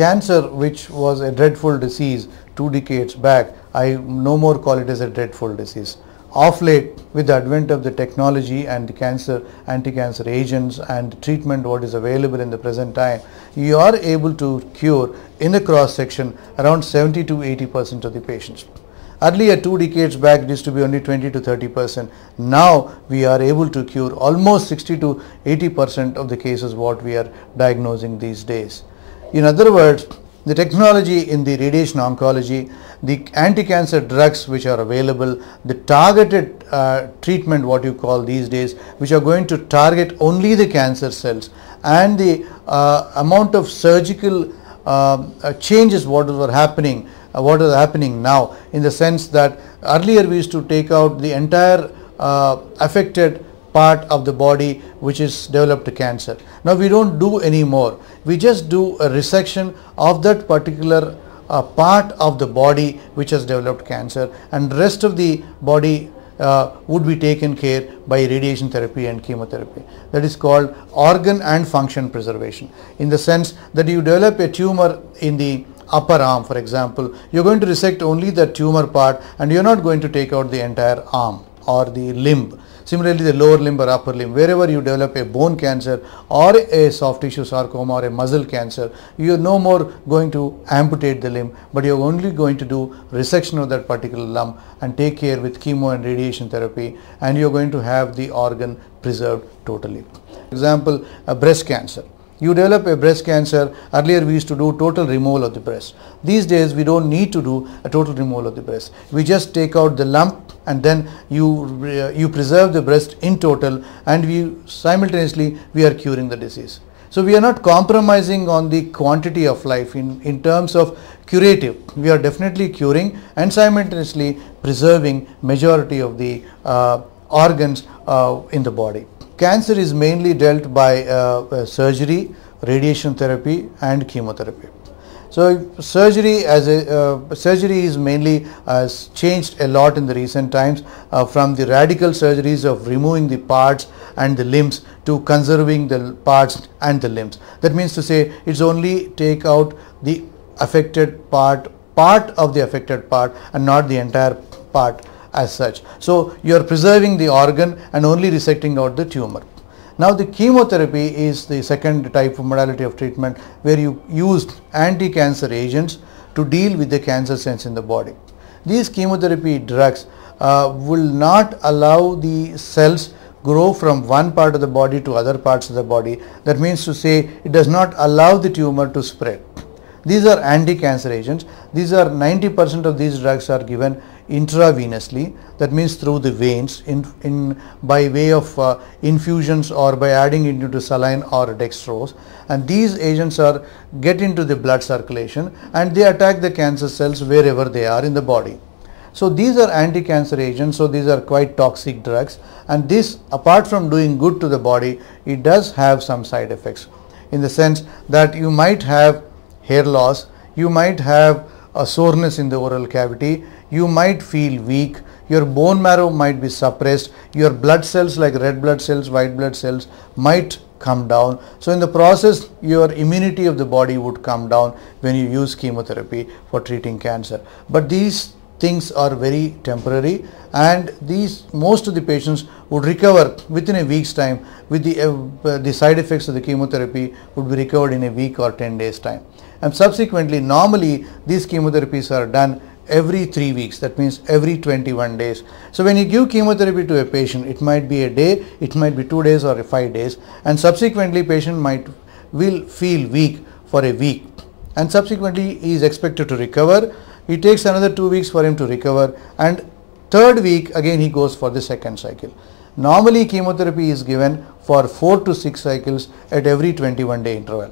cancer, which was a dreadful disease 2 decades back, I no more call it as a dreadful disease. Of late, with the advent of the technology and the anti-cancer agents and treatment what is available in the present time, you are able to cure in the cross section around 70 to 80% of the patients. Earlier, 2 decades back, it used to be only 20 to 30%. Now we are able to cure almost 60 to 80% of the cases what we are diagnosing these days. In other words, the technology in the radiation oncology, the anti-cancer drugs which are available, the targeted treatment what you call these days, which are going to target only the cancer cells, and the amount of surgical changes what are happening now, in the sense that earlier we used to take out the entire affected part of the body which is developed cancer. Now we don't do anymore. We just do a resection of that particular part of the body which has developed cancer, and rest of the body would be taken care by radiation therapy and chemotherapy. That is called organ and function preservation, in the sense that you develop a tumor in the upper arm, for example, you're going to resect only the tumor part and you're not going to take out the entire arm or the limb. Similarly, the lower limb or upper limb, wherever you develop a bone cancer or a soft tissue sarcoma or a muscle cancer, you are no more going to amputate the limb, but you are only going to do resection of that particular lump and take care with chemo and radiation therapy, and you are going to have the organ preserved totally. For example, a breast cancer. You develop a breast cancer, earlier we used to do total removal of the breast. These days we don't need to do a total removal of the breast. We just take out the lump and then you preserve the breast in total, and simultaneously we are curing the disease. So we are not compromising on the quantity of life in terms of curative. We are definitely curing and simultaneously preserving majority of the organs in the body. Cancer is mainly dealt by surgery, radiation therapy and chemotherapy. So surgery is mainly has changed a lot in the recent times, from the radical surgeries of removing the parts and the limbs to conserving the parts and the limbs. That means to say it's only take out the affected part of the affected part and not the entire part as such. So you are preserving the organ and only resecting out the tumor. Now the chemotherapy is the second type of modality of treatment, where you use anti-cancer agents to deal with the cancer cells in the body. These chemotherapy drugs will not allow the cells grow from one part of the body to other parts of the body. That means to say it does not allow the tumor to spread. These are anti-cancer agents. These are 90% of these drugs are given intravenously, that means through the veins by way of infusions or by adding it into saline or dextrose, and these agents get into the blood circulation and they attack the cancer cells wherever they are in the body. So these are anti-cancer agents, so these are quite toxic drugs, and this, apart from doing good to the body, it does have some side effects, in the sense that you might have hair loss, you might have a soreness in the oral cavity, you might feel weak, your bone marrow might be suppressed, your blood cells like red blood cells, white blood cells might come down. So in the process, your immunity of the body would come down when you use chemotherapy for treating cancer. But these things are very temporary, and most of the patients would recover within a week's time. With the side effects of the chemotherapy would be recovered in a week or 10 days time. And subsequently, normally these chemotherapies are done every 3 weeks, that means every 21 days. So when you give chemotherapy to a patient, it might be a day, it might be 2 days or 5 days, and subsequently patient will feel weak for a week, and subsequently he is expected to recover. It takes another 2 weeks for him to recover, and third week again he goes for the second cycle. Normally chemotherapy is given for 4 to 6 cycles at every 21-day interval.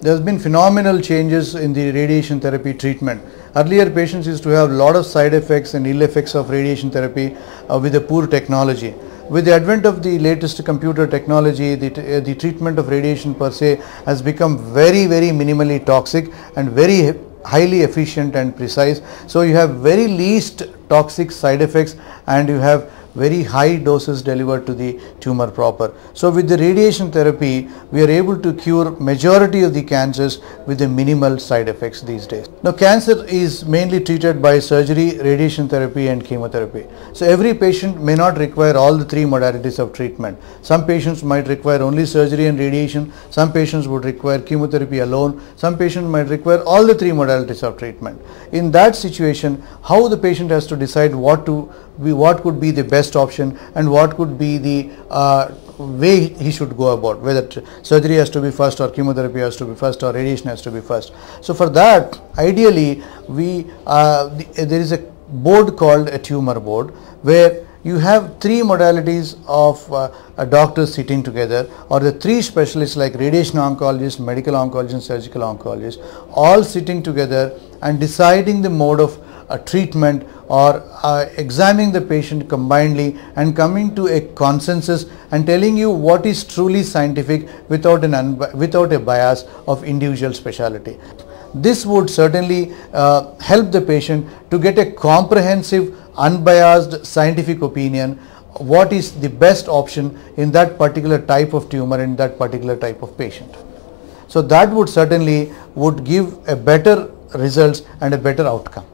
There has been phenomenal changes in the radiation therapy treatment. Earlier patients used to have a lot of side effects and ill effects of radiation therapy with the poor technology. With the advent of the latest computer technology, the treatment of radiation per se has become very, very minimally toxic and very highly efficient and precise. So you have very least toxic side effects, and you have very high doses delivered to the tumor proper. So with the radiation therapy, we are able to cure majority of the cancers with the minimal side effects these days. Now cancer is mainly treated by surgery, radiation therapy and chemotherapy. So every patient may not require all the three modalities of treatment. Some patients might require only surgery and radiation, some patients would require chemotherapy alone, some patients might require all the three modalities of treatment. In that situation, how the patient has to decide what could be the best option and what could be the way he should go about, whether surgery has to be first or chemotherapy has to be first or radiation has to be first. So for that, ideally there is a board called a tumor board, where you have three modalities of doctors sitting together, or the three specialists like radiation oncologist, medical oncologist and surgical oncologist, all sitting together and deciding the mode of treatment or examining the patient combinedly and coming to a consensus and telling you what is truly scientific without a bias of individual specialty. This would certainly help the patient to get a comprehensive, unbiased scientific opinion what is the best option in that particular type of tumor in that particular type of patient. So that would certainly give a better results and a better outcome.